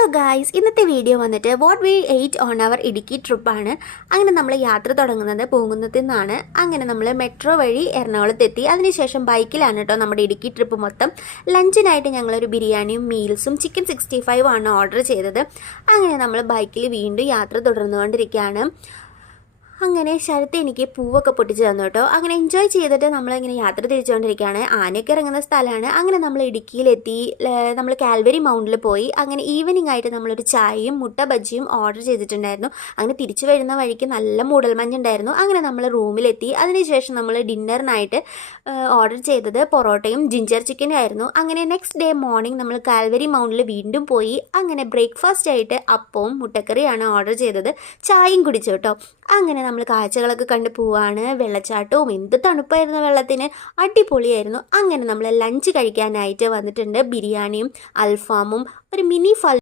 Hello guys, ഇന്നത്തെ video വന്നിട്ട് what we ate on our Idukki ട്രിപ്പാണ്. അങ്ങനെ നമ്മൾ യാത്ര തുടങ്ങുന്നത് പൂങ്കുന്നത്തിൽ നിന്നാണ്. അങ്ങനെ നമ്മൾ മെട്രോ വഴി എറണാകുളത്തെത്തി. അതിനുശേഷം ബൈക്കിലാണ് കേട്ടോ നമ്മുടെ ഇടുക്കി ട്രിപ്പ് മൊത്തം. ലഞ്ചിനായിട്ട് ഞങ്ങളൊരു ബിരിയാണിയും മീൽസും ചിക്കൻ 65 ആണ് ഓർഡർ ചെയ്തത്. അങ്ങനെ നമ്മൾ ബൈക്കിൽ വീണ്ടും യാത്ര തുടർന്നുകൊണ്ടിരിക്കുകയാണ്. അങ്ങനെ ശരത്ത് എനിക്ക് പൂവൊക്കെ പൊട്ടിച്ച് തന്നു കേട്ടോ. അങ്ങനെ എൻജോയ് ചെയ്തിട്ട് നമ്മളിങ്ങനെ യാത്ര തിരിച്ചുകൊണ്ടിരിക്കുകയാണ്. ആനയൊക്കെ ഇറങ്ങുന്ന സ്ഥലമാണ്. അങ്ങനെ നമ്മൾ ഇടുക്കിയിലെത്തി. നമ്മൾ കാൽവരി മൗണ്ടിൽ പോയി. അങ്ങനെ ഈവനിങ് ആയിട്ട് നമ്മളൊരു ചായയും മുട്ട ബജ്ജിയും ഓർഡർ ചെയ്തിട്ടുണ്ടായിരുന്നു. അങ്ങനെ തിരിച്ചു വരുന്ന വഴിക്ക് നല്ല മൂടൽമഞ്ഞുണ്ടായിരുന്നു. അങ്ങനെ നമ്മൾ റൂമിലെത്തി. അതിനുശേഷം നമ്മൾ ഡിന്നറിനായിട്ട് ഓർഡർ ചെയ്തത് പൊറോട്ടയും ജിഞ്ചർ ചിക്കനും ആയിരുന്നു. അങ്ങനെ നെക്സ്റ്റ് ഡേ മോർണിംഗ് നമ്മൾ കാൽവരി മൗണ്ടിൽ വീണ്ടും പോയി. അങ്ങനെ ബ്രേക്ക്ഫാസ്റ്റ് ആയിട്ട് അപ്പവും മുട്ടക്കറിയാണ് ഓർഡർ ചെയ്തത്. ചായയും കുടിച്ചു കേട്ടോ. അങ്ങനെ നമ്മൾ കാഴ്ചകളൊക്കെ കണ്ടു പോവാണ്. വെള്ളച്ചാട്ടവും എന്ത് തണുപ്പായിരുന്നു വെള്ളത്തിന്, അടിപൊളിയായിരുന്നു. അങ്ങനെ നമ്മൾ ലഞ്ച് കഴിക്കാനായിട്ട് വന്നിട്ടുണ്ട്. ബിരിയാണിയും അൽഫാമും ഒരു മിനി